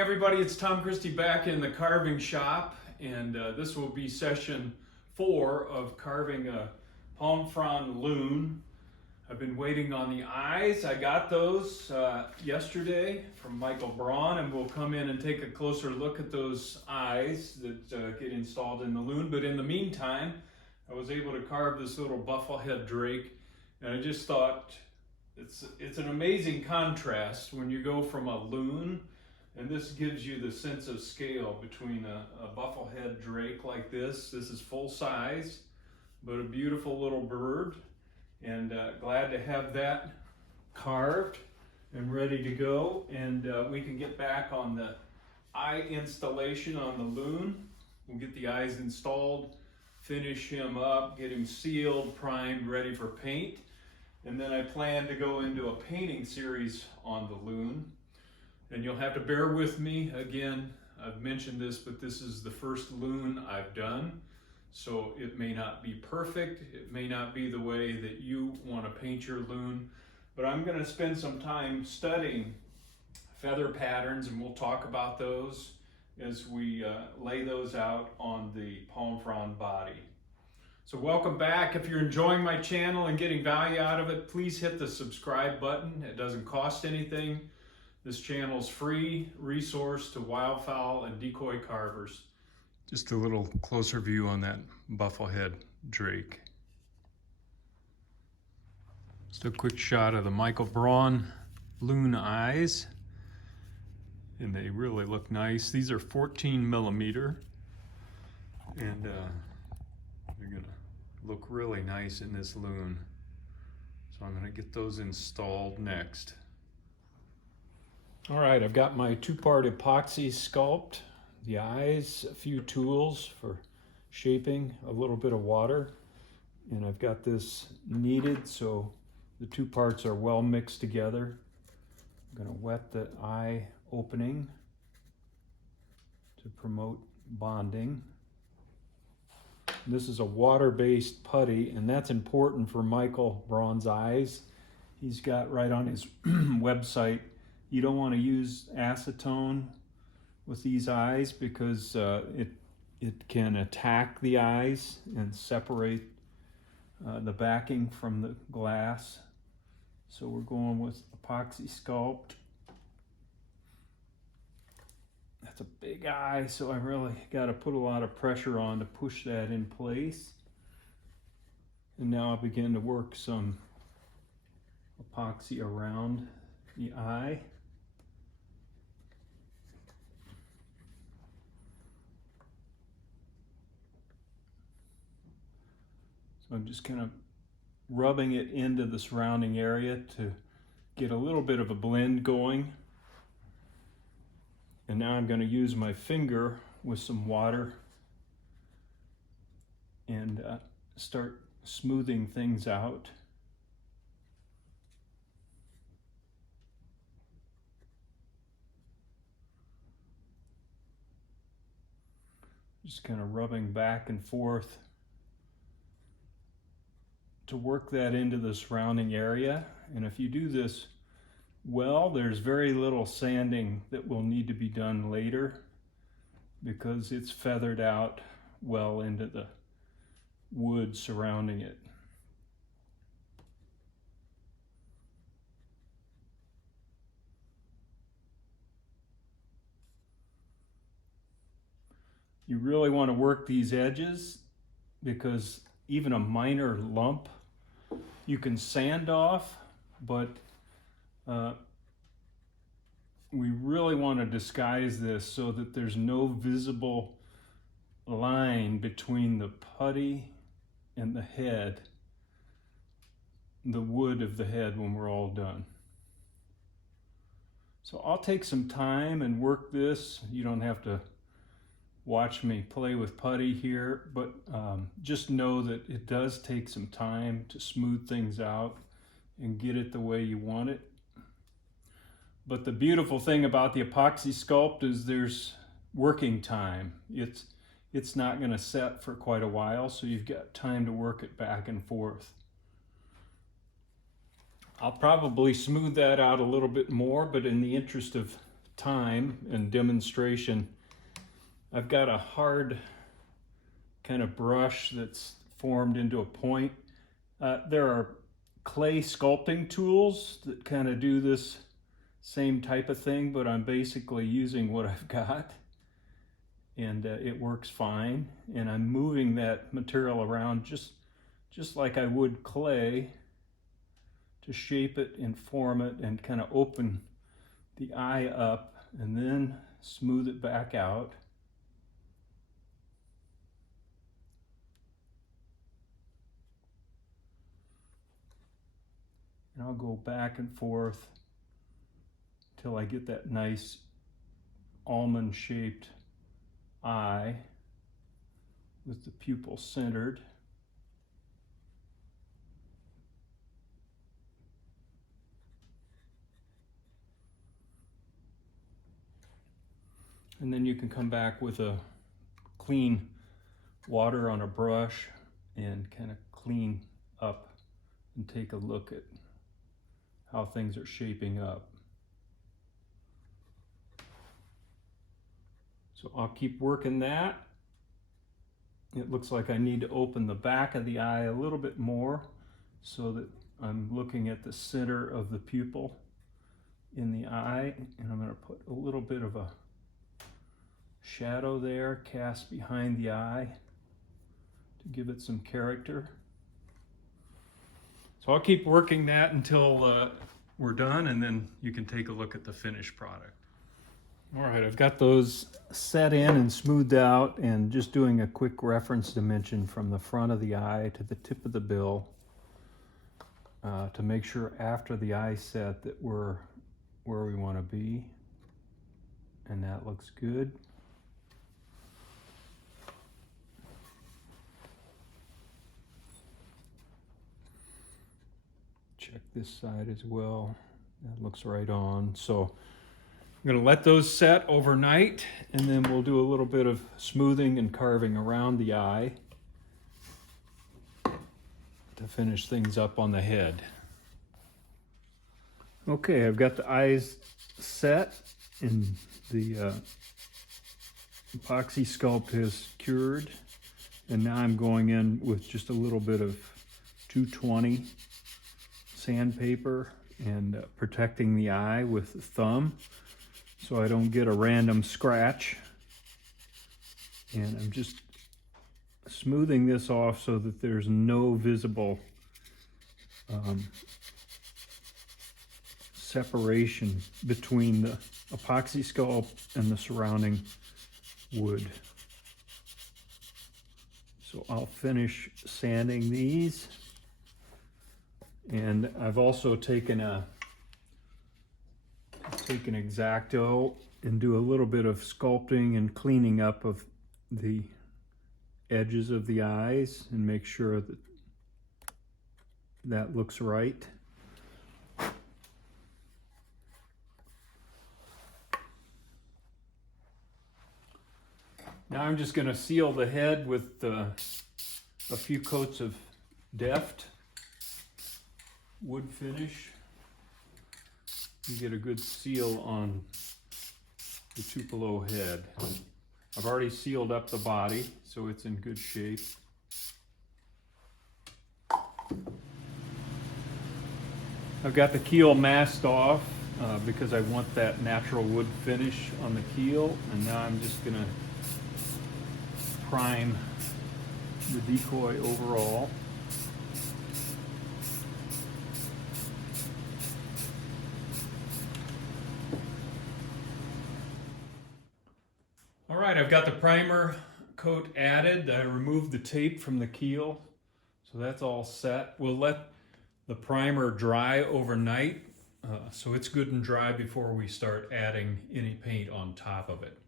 Everybody, it's Tom Christie back in the carving shop, and this will be session 4 of carving a palm frond loon. I've been waiting on the eyes. I got those yesterday from Brawn, and we'll come in and take a closer look at those eyes that get installed in the loon. But in the meantime, I was able to carve this little buffalo head drake, and I just thought it's an amazing contrast when you go from a loon. And this gives you the sense of scale between a buffalo head drake like this. This is full size, but a beautiful little bird. And glad to have that carved and ready to go. And we can get back on the eye installation on the loon. We'll get the eyes installed, finish him up, get him sealed, primed, ready for paint. And then I plan to go into a painting series on the loon. And you'll have to bear with me. Again, I've mentioned this, but this is the first loon I've done. So it may not be perfect. It may not be the way that you want to paint your loon. But I'm going to spend some time studying feather patterns, and we'll talk about those as we lay those out on the palm frond body. So welcome back. If you're enjoying my channel and getting value out of it, please hit the subscribe button. It doesn't cost anything. This channel's free resource to wildfowl and decoy carvers. Just a little closer view on that buffalo head drake. Just a quick shot of the Brawn loon eyes. And they really look nice. These are 14 millimeter. And they're gonna look really nice in this loon. So I'm gonna get those installed next. All right, I've got my 2-part Epoxy Sculpt, the eyes, a few tools for shaping, a little bit of water, and I've got this kneaded so the 2 parts are well mixed together. I'm going to wet the eye opening to promote bonding. This is a water-based putty, and that's important for Michael Brawn's eyes. He's got right on his website, you don't want to use acetone with these eyes because it can attack the eyes and separate the backing from the glass. So we're going with Epoxy Sculpt. That's a big eye, so I really got to put a lot of pressure on to push that in place. And now I begin to work some epoxy around the eye. I'm just kind of rubbing it into the surrounding area to get a little bit of a blend going. And now I'm going to use my finger with some water and start smoothing things out. Just kind of rubbing back and forth to work that into the surrounding area. And if you do this well, there's very little sanding that will need to be done later because it's feathered out well into the wood surrounding it. You really want to work these edges because even a minor lump you can sand off, but we really want to disguise this so that there's no visible line between the putty and the head, the wood of the head when we're all done. So I'll take some time and work this. You don't have to watch me play with putty here, but just know that it does take some time to smooth things out and get it the way you want it. But the beautiful thing about the Epoxy Sculpt is there's working time. It's not going to set for quite a while, so you've got time to work it back and forth. I'll probably smooth that out a little bit more, but in the interest of time and demonstration, I've got a hard kind of brush that's formed into a point. There are clay sculpting tools that kind of do this same type of thing, but I'm basically using what I've got, and it works fine. And I'm moving that material around just like I would clay to shape it and form it and kind of open the eye up and then smooth it back out. And I'll go back and forth until I get that nice almond shaped eye with the pupil centered. And then you can come back with a clean water on a brush and kind of clean up and take a look at how things are shaping up. So I'll keep working that. It looks like I need to open the back of the eye a little bit more so that I'm looking at the center of the pupil in the eye, and I'm going to put a little bit of a shadow there cast behind the eye to give it some character. So I'll keep working that until we're done, and then you can take a look at the finished product. All right, I've got those set in and smoothed out, and just doing a quick reference dimension from the front of the eye to the tip of the bill to make sure after the eye set that we're where we want to be, and that looks good. Check this side as well. That looks right on. So I'm going to let those set overnight, and then we'll do a little bit of smoothing and carving around the eye to finish things up on the head. Okay, I've got the eyes set, and the Epoxy Sculpt has cured, and now I'm going in with just a little bit of 220 sandpaper and protecting the eye with the thumb so I don't get a random scratch. And I'm just smoothing this off so that there's no visible separation between the Epoxy Sculpt and the surrounding wood. So I'll finish sanding these. And I've also taken an X-Acto and do a little bit of sculpting and cleaning up of the edges of the eyes and make sure that that looks right. Now I'm just going to seal the head with a few coats of Deft wood finish. You get a good seal on the Tupelo head. I've already sealed up the body, so it's in good shape. I've got the keel masked off because I want that natural wood finish on the keel, and now I'm just going to prime the decoy overall. All right, I've got the primer coat added. I removed the tape from the keel, so that's all set. We'll let the primer dry overnight, so it's good and dry before we start adding any paint on top of it.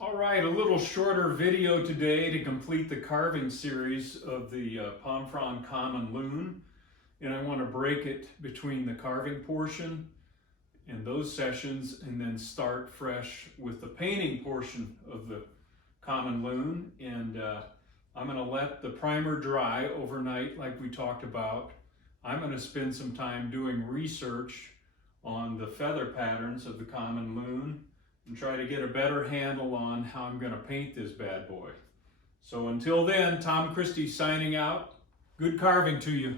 All right, a little shorter video today to complete the carving series of the Frond Common Loon. And I want to break it between the carving portion and those sessions, and then start fresh with the painting portion of the common loon, and I'm going to let the primer dry overnight like we talked about. I'm going to spend some time doing research on the feather patterns of the common loon and try to get a better handle on how I'm going to paint this bad boy. So until then, Tom Christie signing out. Good carving to you.